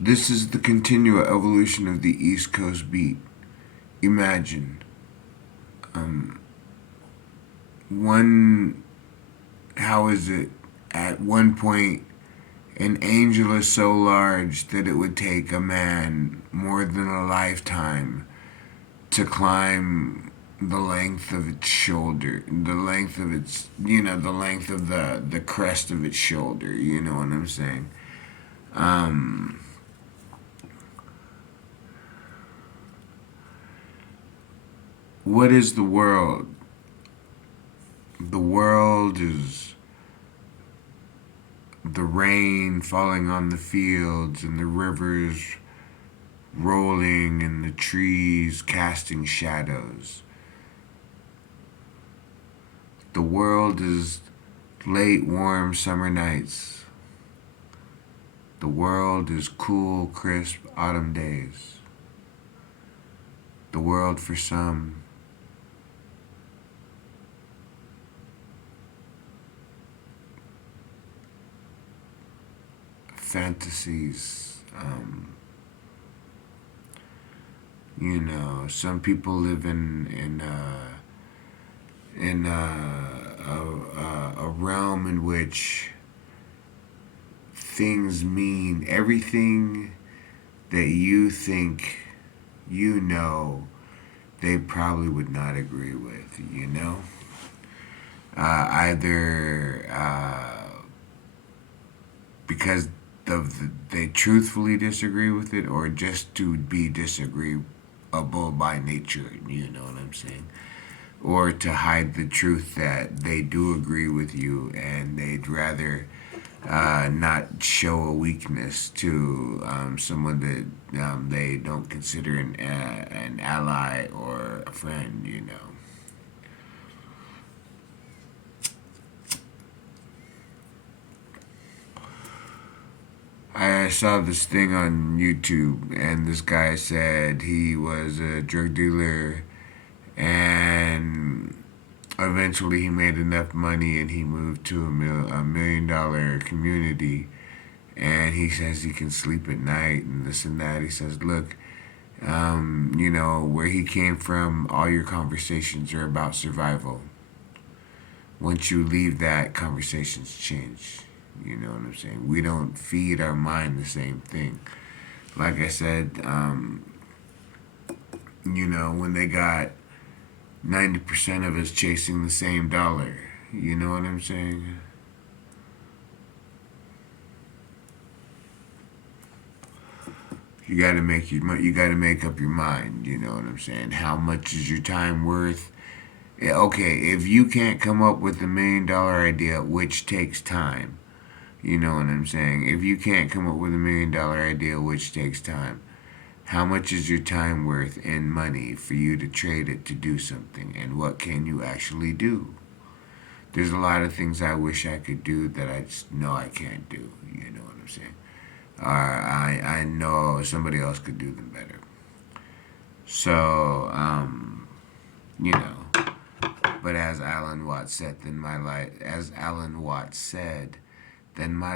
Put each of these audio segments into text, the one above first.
This is the continual evolution of the East Coast beat. Imagine one. How is it? At one point, an angel is so large that it would take a man more than a lifetime to climb the length of its shoulder, the length of its, the length of the crest of its shoulder. You know what I'm saying? Um, what is the world? The world is the rain falling on the fields and the rivers rolling and the trees casting shadows. The world is late, warm summer nights. The world is cool, crisp autumn days. The world for some, fantasies. Some people live in a realm in which things mean everything that you think you know they probably would not agree with, either because they truthfully disagree with it or just to be disagreeable by nature, you know what I'm saying? Or to hide the truth that they do agree with you and they'd rather not show a weakness to someone that they don't consider an ally or a friend. I saw this thing on YouTube, and this guy said he was a drug dealer, and eventually he made enough money and he moved to a $1 million community. And he says he can sleep at night and this and that. He says, look, where he came from, all your conversations are about survival. Once you leave that, conversations change. You know what I'm saying? We don't feed our mind the same thing. Like I said, when they got 90% of us chasing the same dollar, you know what I'm saying? You got to make up your mind. You know what I'm saying? How much is your time worth? Yeah, okay, if you can't come up with $1 million idea, which takes time, you know what I'm saying? If you can't come up with $1 million idea, which takes time, how much is your time worth in money for you to trade it to do something? And what can you actually do? There's a lot of things I wish I could do that I just know I can't do. You know what I'm saying? Or I know somebody else could do them better. So, you know, but as Alan Watts said, then my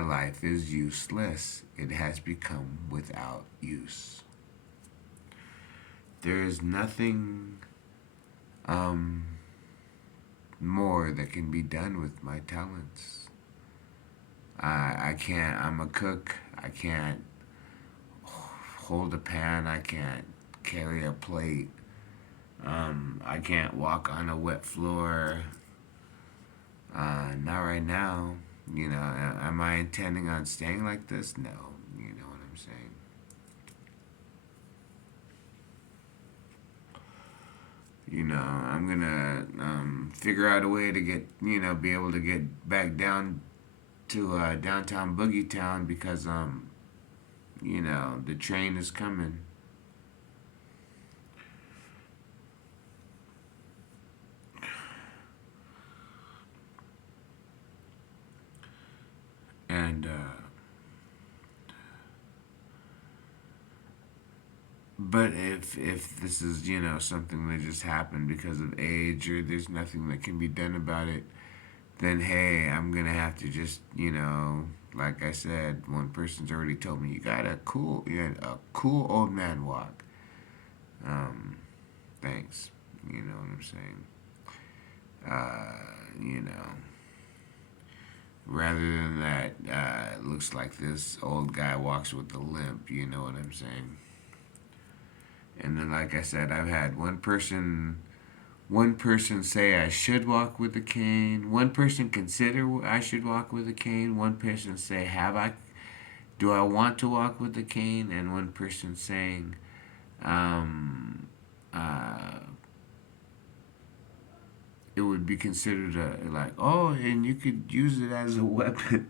life is useless. It has become without use. There is nothing um, more that can be done with my talents. I can't. I'm a cook. I can't hold a pan. I can't carry a plate. I can't walk on a wet floor. Not right now. Am I intending on staying like this? No. You know what I'm saying? I'm gonna figure out a way to be able to get back down to downtown Boogie Town because the train is coming. And but if this is something that just happened because of age or there's nothing that can be done about it, then hey, I'm gonna have to just Like I said, one person's already told me you got a cool old man walk. Um, thanks. You know what I'm saying? You know, rather than that, it looks like this old guy walks with a limp. You know what I'm saying? And then, like I said, I've had one person say I should walk with a cane. One person consider I should walk with a cane. One person say, do I want to walk with a cane? And one person saying, um, uh, it would be considered like, oh, and you could use it as a weapon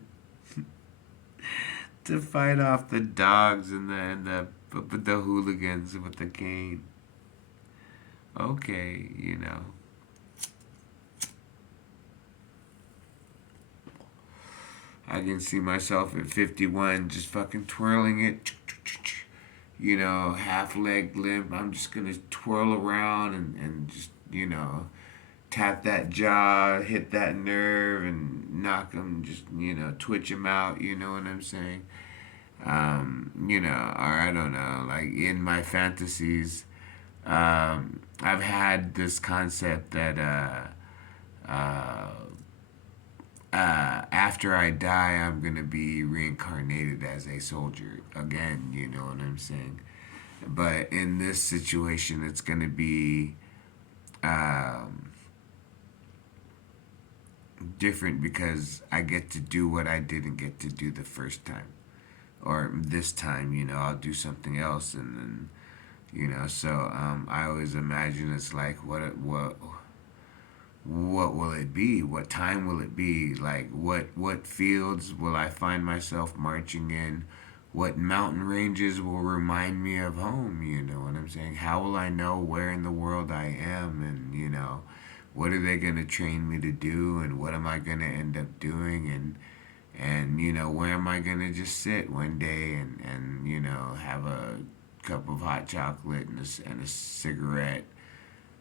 to fight off the dogs and the hooligans with the cane. Okay, you know. I can see myself at 51 just fucking twirling it, you know, half leg limp. I'm just gonna twirl around and just, you know, tap that jaw, hit that nerve, and knock them, just, you know, twitch them out, you know what I'm saying? You know, or I don't know, like in my fantasies, I've had this concept that, after I die, I'm gonna be reincarnated as a soldier again. You know what I'm saying? But in this situation, it's gonna be um, different because I get to do what I didn't get to do the first time, or this time. You know, I'll do something else, and then you know. So I always imagine it's like what will it be? What time will it be? Like what fields will I find myself marching in? What mountain ranges will remind me of home? You know what I'm saying? How will I know where in the world I am? And you know, what are they gonna train me to do? And what am I gonna end up doing? And you know, where am I gonna just sit one day and you know have a cup of hot chocolate and a cigarette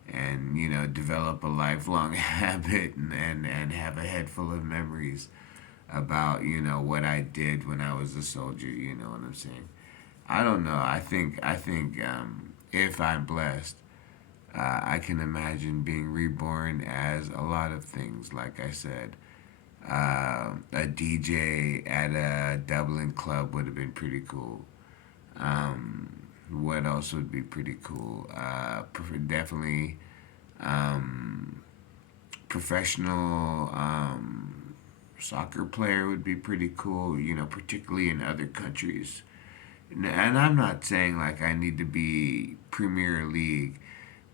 and you know develop a lifelong habit and have a head full of memories about you know what I did when I was a soldier. You know what I'm saying? I don't know. I think if I'm blessed, I can imagine being reborn as a lot of things. Like I said, a DJ at a Dublin club would have been pretty cool. What else would be pretty cool? Definitely professional soccer player would be pretty cool, you know, particularly in other countries. And I'm not saying like I need to be Premier League,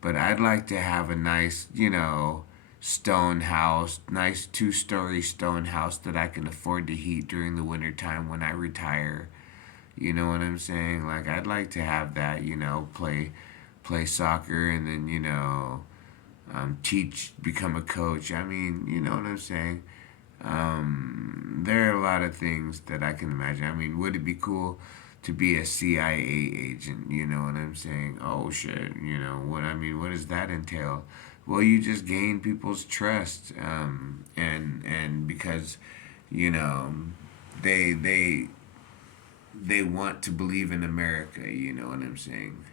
but I'd like to have a nice, you know, stone house, nice two-story stone house that I can afford to heat during the winter time when I retire. You know what I'm saying? Like I'd like to have that, you know, play soccer and then, you know, teach, become a coach. I mean, you know what I'm saying? There are a lot of things that I can imagine. I mean, would it be cool to be a CIA agent? You know what I'm saying? Oh shit, you know what I mean? What does that entail? Well, you just gain people's trust, and because you know they they want to believe in America. You know what I'm saying?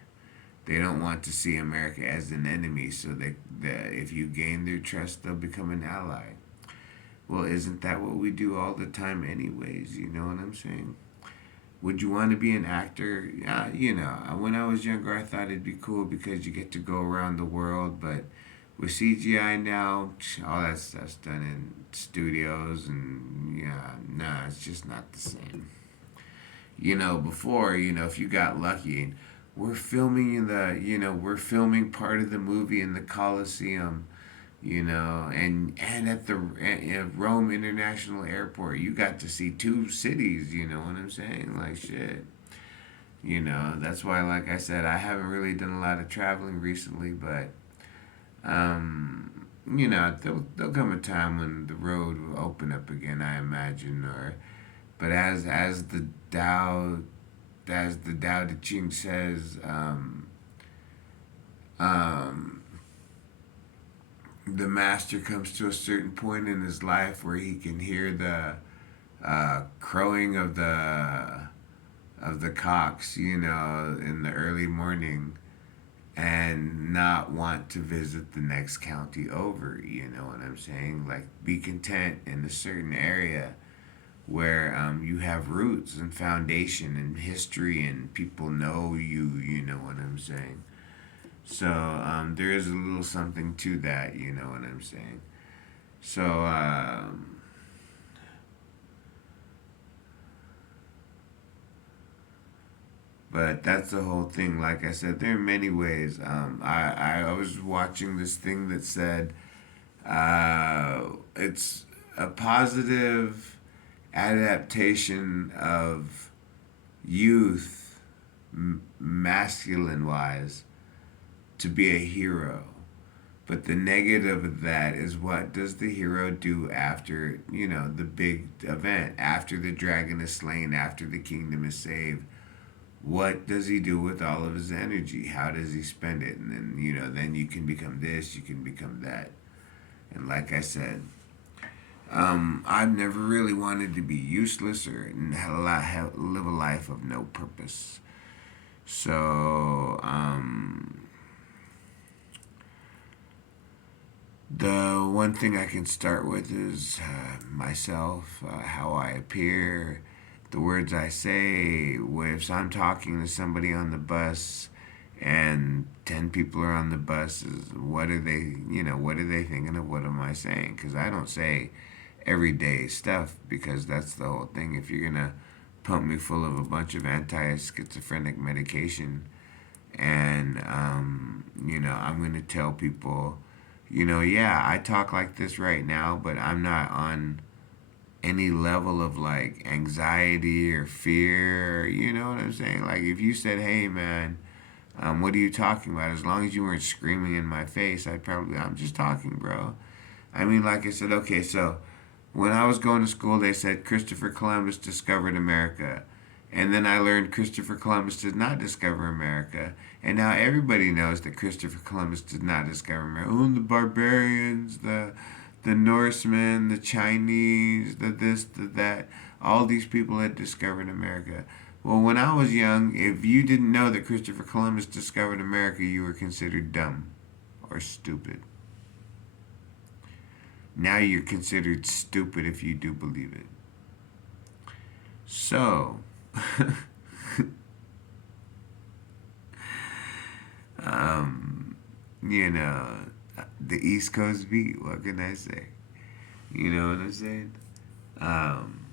They don't want to see America as an enemy, so if you gain their trust, they'll become an ally. Well, isn't that what we do all the time, anyways? You know what I'm saying? Would you want to be an actor? Yeah, you know, when I was younger, I thought it'd be cool because you get to go around the world, but with CGI now, all that stuff's done in studios, and yeah, nah, it's just not the same. You know, before, you know, if you got lucky, and we're filming part of the movie in the Coliseum, you know, and at Rome International Airport, you got to see two cities. You know what I'm saying? Like shit. You know, that's why, like I said, I haven't really done a lot of traveling recently, but you know, there'll come a time when the road will open up again. I imagine, or but Tao as the Tao Te Ching says, um, the master comes to a certain point in his life where he can hear crowing of the cocks, in the early morning, and not want to visit the next county over. You know what I'm saying? Like, be content in a certain area where you have roots and foundation and history and people know you. You know what I'm saying? So there is a little something to that. You know what I'm saying? So but that's the whole thing. Like I said, there are many ways. I was watching this thing that said it's a positive adaptation of youth, masculine wise, to be a hero. But the negative of that is, what does the hero do after, the big event, after the dragon is slain, after the kingdom is saved? What does he do with all of his energy? How does he spend it? And then, then you can become this, you can become that. And like I said, I've never really wanted to be useless or live a life of no purpose. So, the one thing I can start with is myself, how I appear, the words I say. If I'm talking to somebody on the bus and 10 people are on the bus, what are they thinking of what am I saying? Because I don't say everyday stuff, because that's the whole thing. If you're going to pump me full of a bunch of anti-schizophrenic medication, and I'm going to tell people, yeah, I talk like this right now, but I'm not on any level of like anxiety or fear. You know what I'm saying? Like, if you said, hey man, what are you talking about? As long as you weren't screaming in my face, I'm just talking, bro. I mean, like I said, okay, so when I was going to school, they said Christopher Columbus discovered America. And then I learned Christopher Columbus did not discover America. And now everybody knows that Christopher Columbus did not discover America. Oh, the barbarians, the Norsemen, the Chinese, the this, the that. All these people had discovered America. Well, when I was young, if you didn't know that Christopher Columbus discovered America, you were considered dumb or stupid. Now you're considered stupid if you do believe it. So, you know, the East Coast beat, what can I say? You know what I'm saying? Um,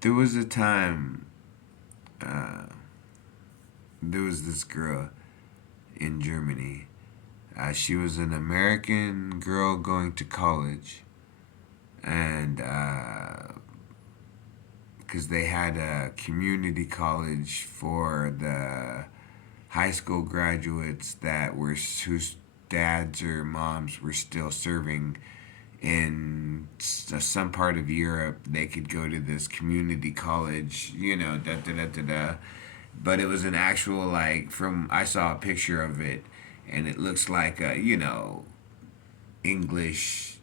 there was a time, uh, there was this girl in Germany. She was an American girl going to college, and because they had a community college for the high school graduates that were whose dads or moms were still serving in some part of Europe. They could go to this community college, da da da da da. But it was an actual, like, from I saw a picture of it, and it looks like a English,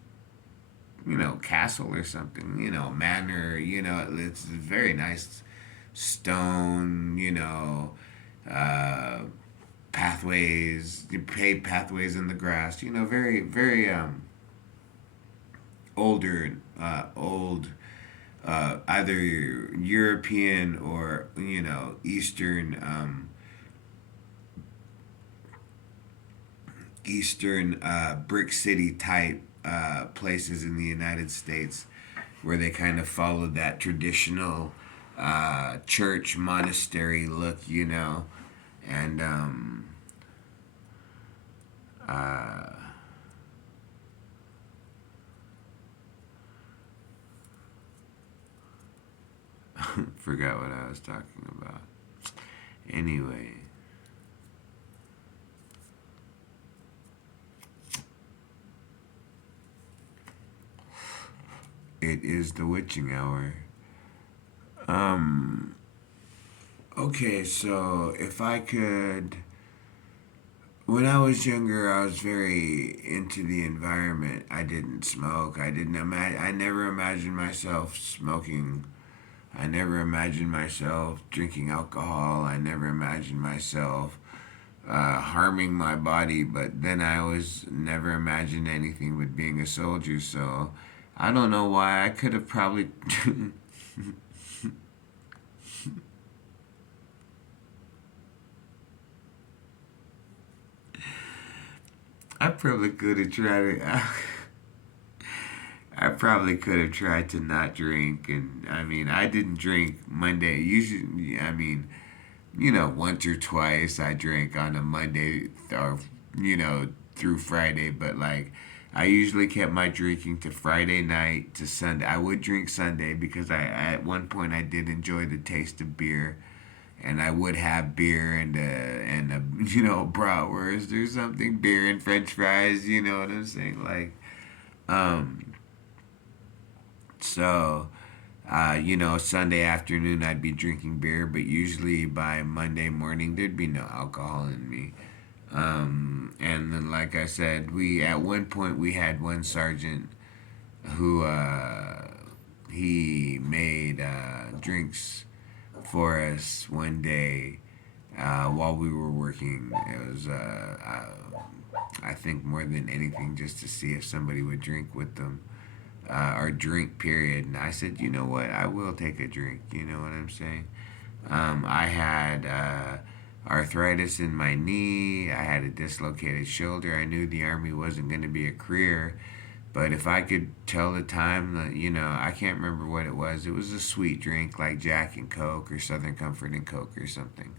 castle or something, manor. It's very nice stone, uh, pathways, paved pathways in the grass, very, very old, either European or, Eastern brick city type places in the United States, where they kind of followed that traditional church monastery look, and uh, forgot what I was talking about. Anyway, it is the witching hour. Um, Okay, so if I could, when I was younger, I was very into the environment. I didn't smoke. I never imagined myself smoking. I never imagined myself drinking alcohol. I never imagined myself harming my body. But then I always never imagined anything but being a soldier. So I don't know why. I could have probably. I probably could have tried it. I probably could have tried to not drink, and I mean, I didn't drink Monday. Usually, I mean, once or twice I drank on a Monday or through Friday, but like I usually kept my drinking to Friday night to Sunday. I would drink Sunday because I at one point I did enjoy the taste of beer, and I would have beer and a bratwurst or something, beer and French fries. You know what I'm saying? Like, um, so Sunday afternoon I'd be drinking beer, but usually by Monday morning there'd be no alcohol in me. And then, like I said, we at one point we had one sergeant who he made drinks for us one day while we were working. It was I think more than anything just to see if somebody would drink with them or drink period. And I said, you know what, I will take a drink. You know what I'm saying? I had arthritis in my knee. I had a dislocated shoulder. I knew the army wasn't going to be a career. But if I could tell the time, I can't remember what it was. It was a sweet drink like Jack and Coke or Southern Comfort and Coke or something.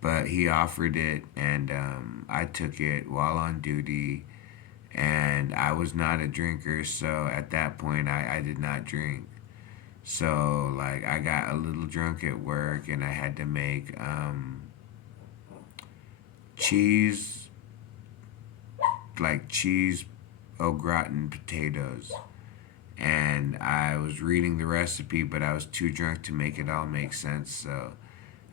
But he offered it, and I took it while on duty. And I was not a drinker, so at that point, I did not drink. So like I got a little drunk at work, and I had to make cheese, like cheese au gratin potatoes. And I was reading the recipe, but I was too drunk to make it all make sense. So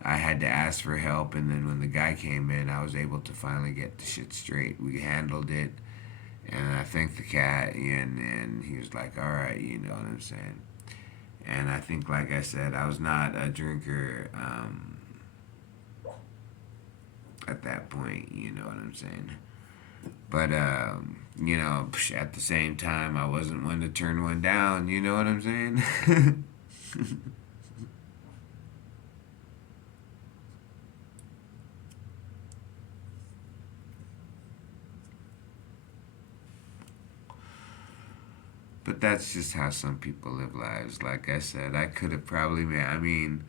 I had to ask for help, and then when the guy came in, I was able to finally get the shit straight. We handled it, and I thanked the cat, and he was like, "All right, you know what I'm saying." And I think, like I said, I was not a drinker at that point. You know what I'm saying? But at the same time, I wasn't one to turn one down. You know what I'm saying? But that's just how some people live lives. Like I said, I could have probably made. I mean,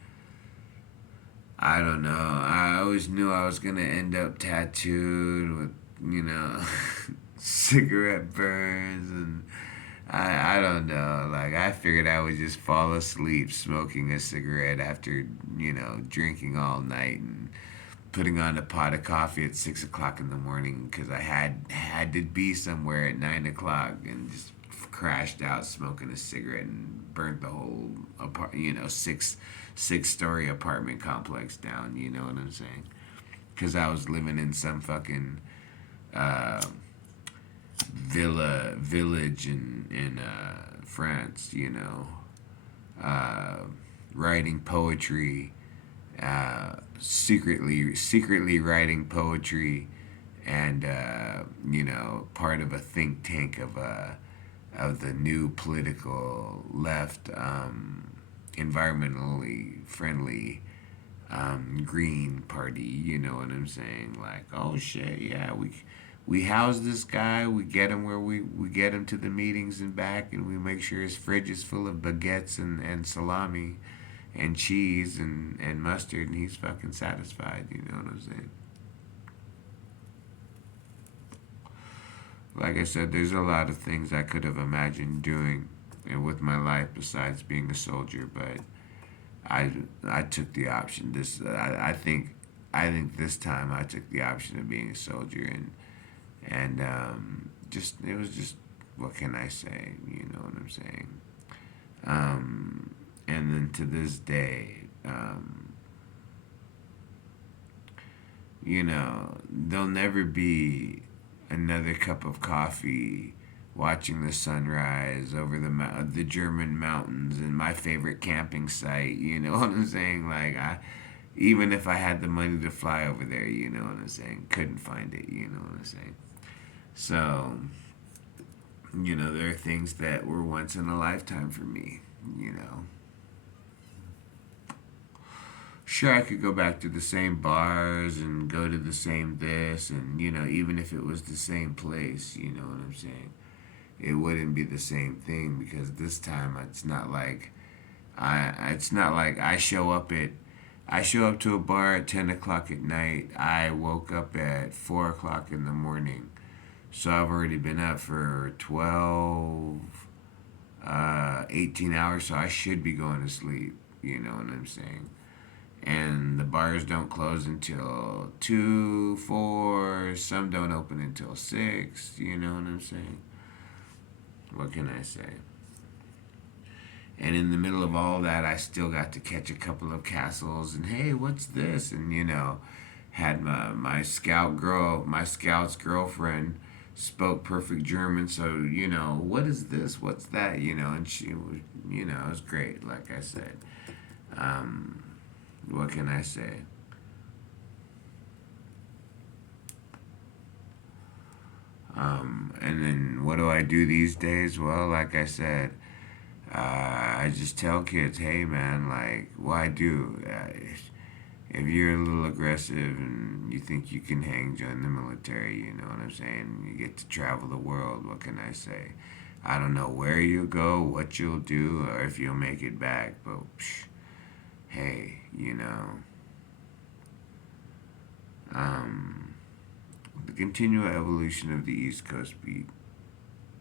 I don't know. I always knew I was gonna end up tattooed with, cigarette burns, and I don't know. Like I figured I would just fall asleep smoking a cigarette after drinking all night and putting on a pot of coffee at 6 o'clock in the morning because I had to be somewhere at 9 o'clock, and just crashed out smoking a cigarette and burnt the whole six-story apartment complex down. You know what I'm saying? Because I was living in some fucking uh, village in France. Uh, writing poetry, secretly writing poetry, and part of a think tank of the new political left, environmentally friendly Green Party. You know what I'm saying? Like, oh shit, yeah, we house this guy. We get him where we get him to the meetings and back, and we make sure his fridge is full of baguettes and salami and cheese and mustard, and he's fucking satisfied. You know what I'm saying? Like I said, there's a lot of things I could have imagined doing with my life besides being a soldier, but I took the option. I think this time I took the option of being a soldier, and just it was just, what can I say? You know what I'm saying? And then to this day, there'll never be another cup of coffee watching the sunrise over the German mountains and my favorite camping site. You know what I'm saying? Like even if I had the money to fly over there, you know what I'm saying, couldn't find it. You know what I'm saying? So there are things that were once in a lifetime for me. You know, sure, I could go back to the same bars and go to the same this, and even if it was the same place, you know what I'm saying, it wouldn't be the same thing because this time it's not like I show up to a bar at 10 o'clock at night. I woke up at 4 o'clock in the morning, so I've already been up for 12, 18 hours. So I should be going to sleep. You know what I'm saying? And the bars don't close until 2, 4. Some don't open until 6. You know what I'm saying? What can I say? And in the middle of all that, I still got to catch a couple of castles. And hey, what's this? And had my scout's girlfriend spoke perfect German. So what is this? What's that? And she was, it was great. Like I said, what can I say? And then what do I do these days? Well, like I said, I just tell kids, hey man, like, why do? If you're a little aggressive and you think you can hang, join the military, you know what I'm saying? You get to travel the world, what can I say? I don't know where you'll go, what you'll do, or if you'll make it back, but hey, um, the continual evolution of the East Coast beat